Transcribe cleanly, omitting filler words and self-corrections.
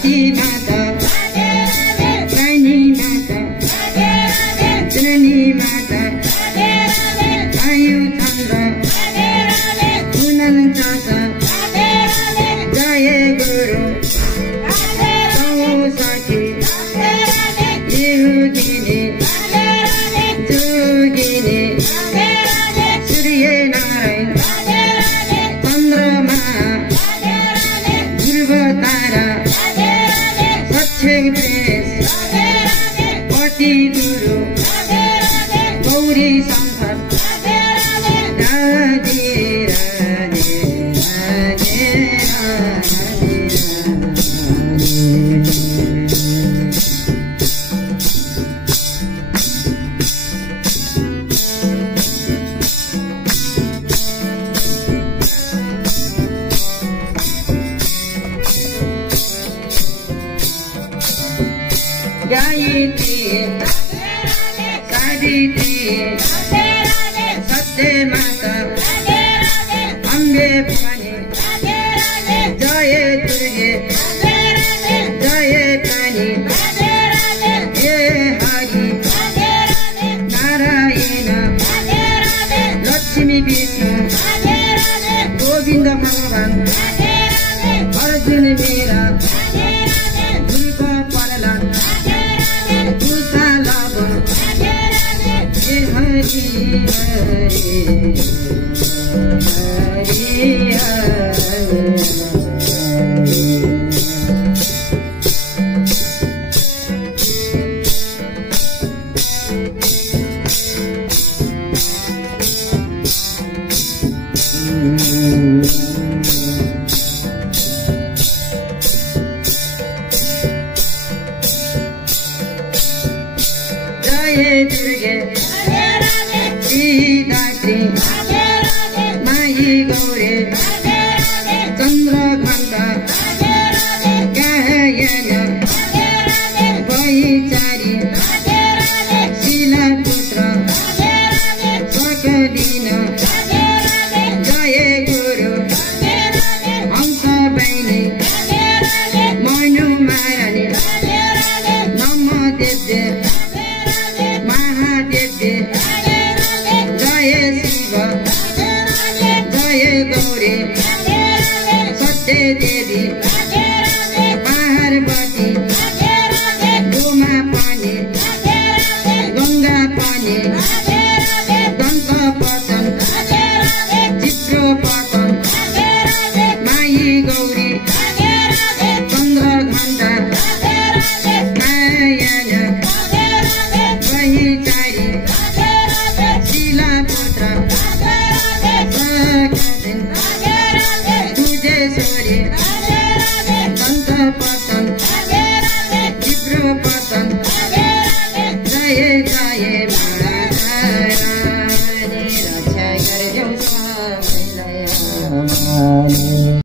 सती माता काइनी माता जननी माता आयु चन्द्र पुनन चाचा जय गुरु सखी योगिनी जोगिनी सूर्य नारायण चन्द्रमा ध्रुव तारा सच्चे प्रेस पति गुरु गौरी शंकर राधे राधे राधे राधे गायत्री सावित्री सत्य माता अम्बे भवानी जय दुर्गे जय काली हे हरि नारायण लक्ष्मी विष्णु गोविंद भगवान अर्जुन मेरा दुर्गा प्रहलाद हरि हरि हरि जय दुर्गे गायत्री माई गौरी चन्द्रघण्टा गायन वैचारी शिलापुत्र सकलिन जय गुरु हंस बहिनी मनु महारानी नम देव्य महादेव्य जय शिव जय गौरी सत्य देवी पार्वती गोमा पानी गंगा पानी दंत पतन चित्रो पतन माई गौरी चन्द्रघण्टा नारायण वैचारी शिलापुत्र तुजेश्वरी दंत पतन चित्रो पतन जय जय महारानी रक्षा कर